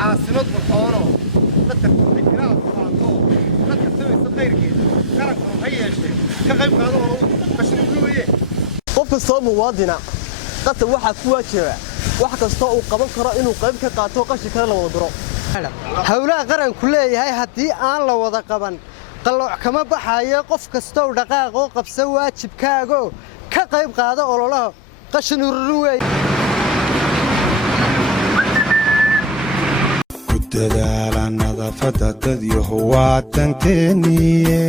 عاصمة بالحوارة لا تكتب الكلام الطاقة لا تكتب الصغير كده كلام هي شيء كغيب قالوا بس نقولوا إيه qofka soo muwaadina qasab waxa ku waajibaa wax kasta oo qaban karo inuu qayb ka qaato qashinka la wada diro hawlaha qaranku leeyahay haddii aan la wada qaban qalooc kama baxayo qof kasta oo dhaqaaq oo qabsa waajibkaaga ka qayb qaado ololaha qashin ururin weey ku dadaala nadaafadda dadyo waatankeeniye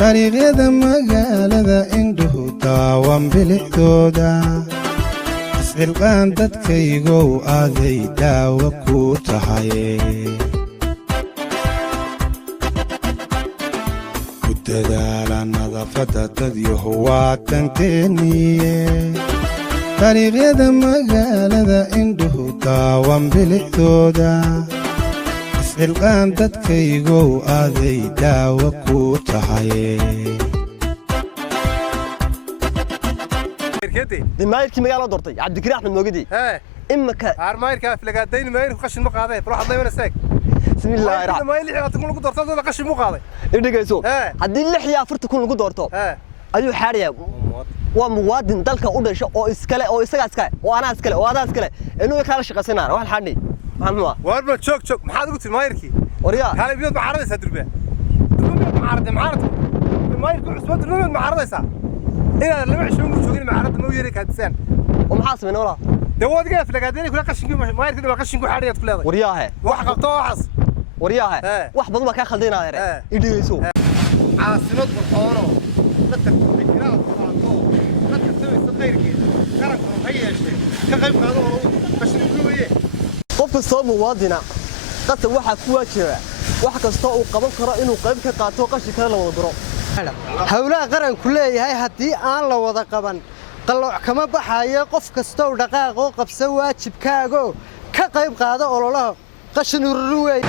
طريقة مقالة عنده تاوان بلحدودا اسئل قاندت كيغو آذي داوة كوتحاي كددالا نظافة تديو هواتن تنية طريقة مقالة عنده تاوان بلحدودا القان dadkaygu aaday daawo ku tahay dimaayirkii magaalo doortay Cabdikariin Axmed Moogidi imaka armaayirka aflagaadayn maayirku qashin ma qaaday ruux hadlayna saag bismillaahir rahmaan maayirka aad ku doortay qashin ma qaaday idhigayso hadii 6 kun lagu doorto ayuu xaariyaa waa muwaadin dalka u dhashay oo iskale oo isaga iskale oo ana iskale oo adaa iskale inuu kala shaqaysanaa wax xadhi محمد واربع شوك محاد قلت مايركي وريا هاي بيوت معارضة سدربه معارضة مايركو عصبات النوم معارضة سا إيه اللي معشون وشوقين معارضة مو يريك هالسنة ومحاسب من ورا دواد قال في القادين كل قشنكو مايركو ما قشنكو حاريات في الأرض ورياها واحد قبطه وحص ورياها واحد بضم كان خلينا هنا يدي يسوق عاصمة بالحوارة لا تكتب الكلام الطاقة لا تكتب الصغير كده كلام هي شيء كغيب قالوا بس نقولوا إيه qofka soo muwaadina qasab waxa ku waajibaa wax kasta oo qaban karo inuu qayb ka qaato qashinka la wada diro hawlaha qaranku leeyahay haddii aan la wada qaban qalooc kama baxayo qof kasta oo dhaqaaq oo qabsa waajibkaaga ka qayb qaado ololaha qashin ururin weey